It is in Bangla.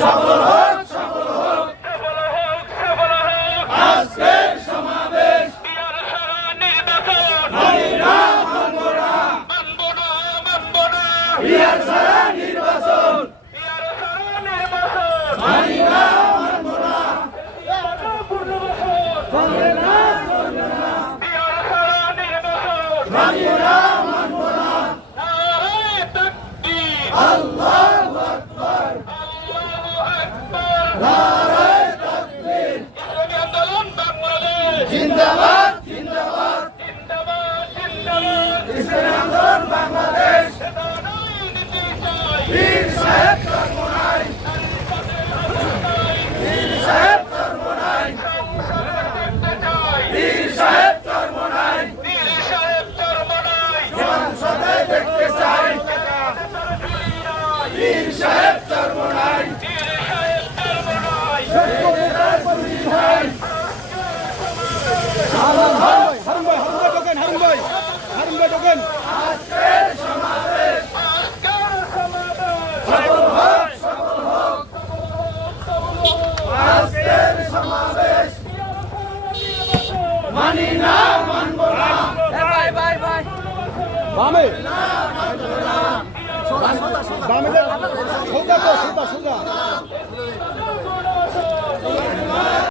সফল হোক, সফল হোক, সফল হোক আজকের সমাবেশ। মানি না, মানব না, পিয়ার ছাড়া নির্বাচন। মানি না, মানব না, চলবে না, চলবে না, মানি না, মানব না। আল্লাহু আকবার, নারায়ে তাকবীর, জিন্দাবাদ, জিন্দাবাদ, ইসলামী আন্দোলন বাংলাদেশ। পীর সাহেব চরমোনাই, পীর সাহেব চরমোনাই, পীর সাহেব চরমোনাই, সংসদে দেখতে চাই। পীর সাহেব চরমোনাই, আজকের সমাবেশ সফল হোক, সফল হোক, আজকের সমাবেশ। মানি না, মানব না, বামে না, মানব না, বামে সোজা তো সোজা সোজা